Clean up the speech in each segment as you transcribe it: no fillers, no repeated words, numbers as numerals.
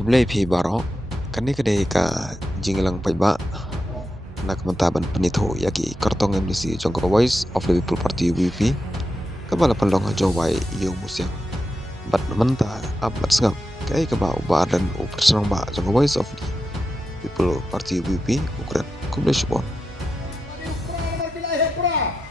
kumlay phi baro kani kadai ka jinglang paiba nak mentaban penito yaki kartong MDC jongko Voice of the People Party WP kabala pandong jawai yo musyang bat menta abat sengam kai kaba uba dan upersenang ba jongko Voice of the People Party WP ukuran kumlay syukon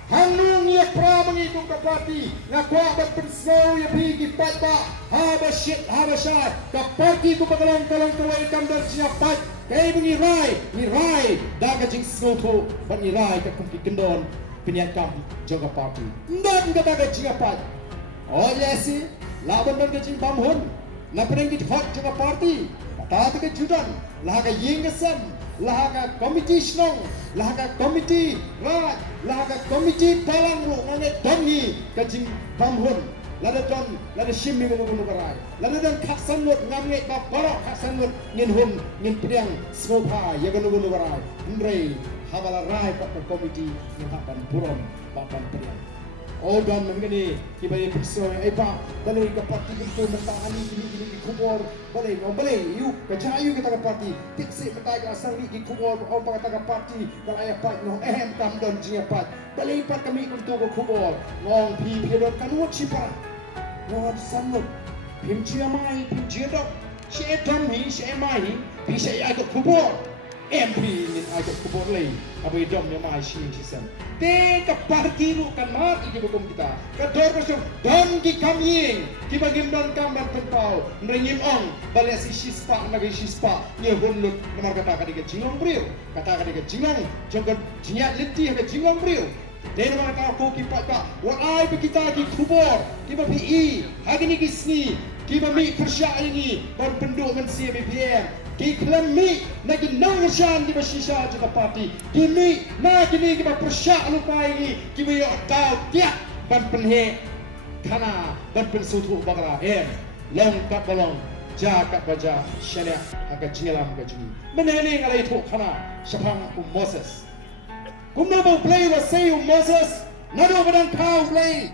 Hanung ya pra menghitung ke parti ngakwa berpersau ya pergi patba habashat ke parti ku bakalang ke welcome dan siapat kai ni rai daga jing snoto ban ni rai ke kumpi kendon piniat kam jaga parti ndan ke daga siapat oh yesi laban dan ke jing bamhun na pereng di hot jaga parti kata ke judan laga yingasam lahaga komiti snong lahaga komiti rat lahaga komiti palang lu ngane dongi kajing bamhun lada don lada shimmi ngunu garai lada don khaksan mut ngamne ba barok khaksan mut ngin hun ngin priang smopa ya ngunu garai ndrei habala rai pa komiti ngapan purom papan priang oh don mengani kibai piso ai pa balai ka parti kuntu mentani ini kubor balai yu kajayu kita ka parti tipsi metai ka asang ni kubor au pa ka parti balai pa no tam don jia pat balai pa kami kuntu ko kubor ngong pi don kanut sipa ngod sanut pim jia mai pim jia dok she tam hi she mai pi she ai ko kubor MP ni agak kubur lagi abai dom yang mai shi sen te ka parti lu kan mat di hukum kita ka dor ko don ki kamying ki bagim don kamban pentau nringim ong bale si shispa nagi shispa ye hunlut nomor kata ka diga jingong brio kata ka diga jingong jongko jinyat leti ka jingong brio Dari mana kau ki pak wa ai kita ki kubur ki ba pi hari ni kisni ki ba mi persya ini bar penduk men CBPM ki klemi nagi nang shan di basisha juga parti kimi na kini ki ba persya lupa ini ki ba yo tau tiak ban penhe kana ban pensutu bagara long kat balong ja kat baja syana agak jingalam ka jini menene ngalai tu kana syapang Moses Kumna mau play wa say Moses nado badang kau play